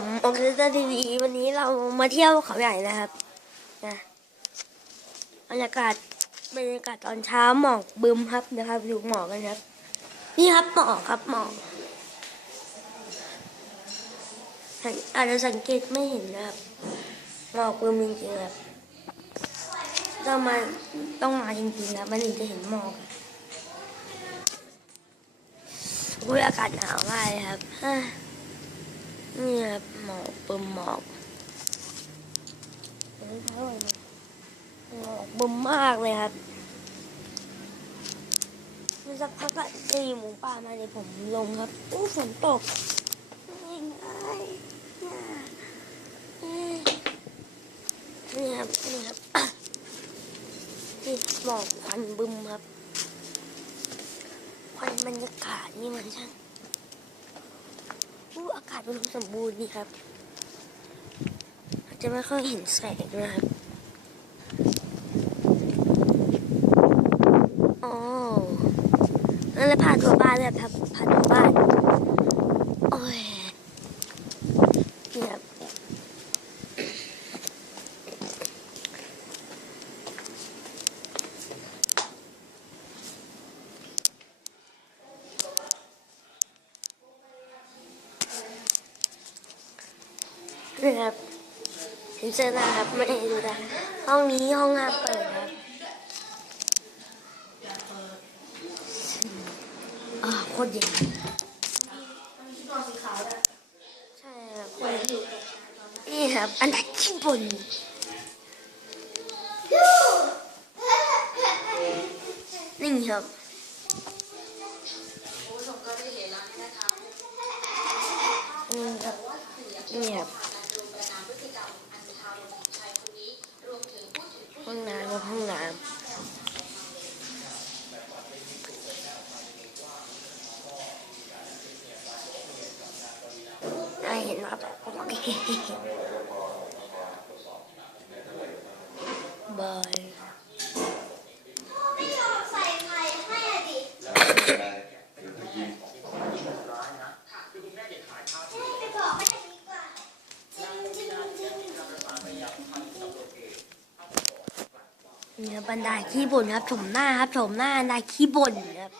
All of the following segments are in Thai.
มโอเที่ยวเขาใหญ่นะครับนะบรรยากาศบรรยากาศตอนเช้าหมอกบึมครับนะครับดูหมอกกันครับ นี่ครับหมอกครับหมอกอาจจะสังเกตไม่เห็นนะครับหมอกบึมจริงๆครับต้องมาต้องมาจริงๆครับมันถึงจะเห็นหมอกอุ้ยอากาศหนาวมากเลยครับฮ นี่ครับหมอกเบึมหมอกหมอกเบึมมากเลยครับมันสักพักก็ตีหมูป่ามาเดี๋ยวผมลงครับอู้ฝนตกนี่ไงนี่ครับนี่ครับนี่หมอกควันบึมครับควันบรรยากาศนี่มันช่าง อู้อากาศมันสมบูรณ์ดีครับ อาจจะไม่ค่อยเห็นแสงนะครับ อ๋อนั่นเลยพาทัวร์บ้านเลยครับพาทัวร์บ้าน โอ้ยเนี่ย นี่ครับเห็นเสื้อน้าครับไม่ให้ดูนะห้องนี้ห้องห้ามเปิดครับอ่าโคตรเย็นใช่ครับนี่ครับ อันดับที่บนนี่ครับนี่ครับนี่ครับห้องน้ำครับห้องน้ำ ได้เห็นว่าแบอเคบายไม่ยอมใส่ไข่ให้อะดิไปบอกไม่ได้ดีกว่าจริงจริงจริงนี่ครับบันไดขี้บ่นครับชมหน้าครับชมหน้าอันไดขี้บ่นครับ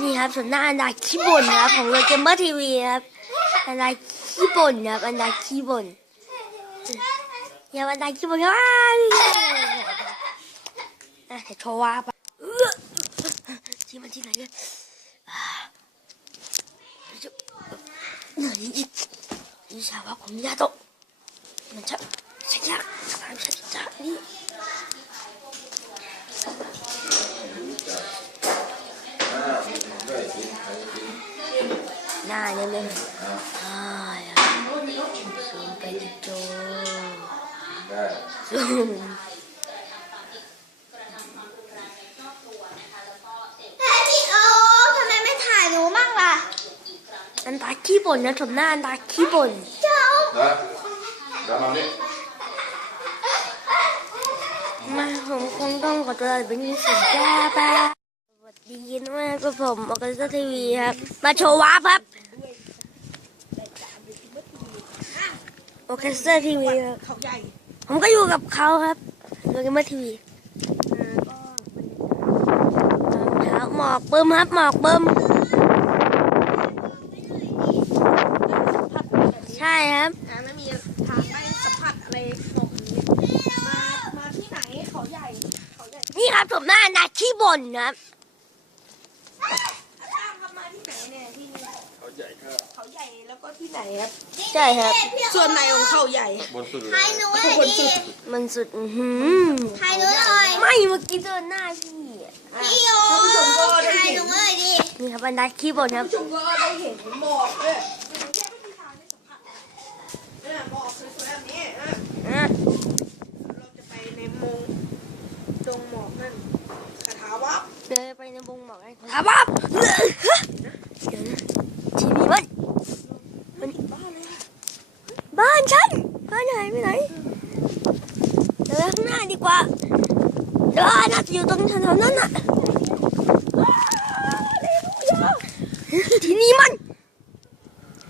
นี่ครับชมหน้าอันไดขี้บ่นครับของเลยเกมเมอร์ทีวีครับ อันไดขี้บ่นครับอันไดขี้บ่นอย่าอันไดขี้บ่นครับอ้าวอะจะโชว์ว่าไปที่มันที่ไหนเนี่ยอ่าเหนื่อยจริงๆนี่ชาวบ้าผมยาตะมันจะใช่ยากสบายใช่จ้านี่หน้า นี่ยเลยอ่าอย่าซูมไปที่จอซูมแต่พี่โอ๊คทำไมไม่ถ่ายหนูมั่งล่ะอันตาขี้บ่นนะชมหน้าอันตาขี้บ่นเจ้าได้เดี๋ยวมานี่มาผมคงต้องขอตัวลาไปนี่สัญญาบ้าสวัส ดีนะมากับผมออกกันทีวีครับ มาโชว์วาร์ปครับโอเคสเตอร์ทีวีครับเขาใหญ่ผมก็อยู่กับเขาครับโดยกันมาทีวีเช้าหมอกเบิ่มครับหมอกเบิ่มใช่ครับอ่าไม่มีทางได้สัมผัสอะไรของนี้มามาที่ไหนเขาใหญ่เขาใหญ่นี่ครับผมหน้านาขี้บ่นครับ ตามครับมาที่ไหนเนี่ยที่ เขาใหญ่เขาใหญ่แล้วก็ที่ไหนครับ ใช่ครับ ส่วนไหนของเขาใหญ่บนสุดเลถ่ายยหนูหน่อยดิมันสุดอื้อหือถ่ายหนูหน่อยไม่เมื่อกี้เดินหน้าพี่อะพี่โอ๊คถ่ายหนูหน่อยดินี่ครับบันไดขี้บ่นครับผู้ชมก็ได้เห็นหมอกด้วยเนี่ยหมอกสวยๆแบบนี้อะอะเราจะไปในมงดงหมอกนั่นคาถาวับเดินไปในวงหมอกกันถามว่าเดี๋ ไหนไปไหนเดินข้างหน้าดีกว่าเดี๋ยวน่าจะอยู่ตรงแถวๆนั้นน่ะทีนี้มัน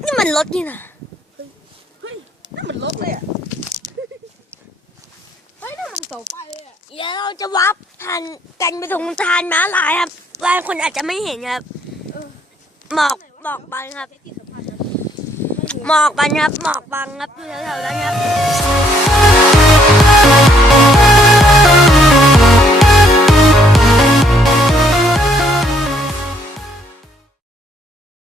นี่มันรถนี่นะเฮ้ยนี่มันรถเลยอะเฮ้ยนั่นมันเสาไฟเลยอะเดี๋ยวเราจะวับผ่นกันไปตรงทานม้าลายครับบางคนอาจจะไม่เห็นครับบอกบอกไปครับ หมอกบังครับหมอกบังครับอยู่แถวๆนั้นครับ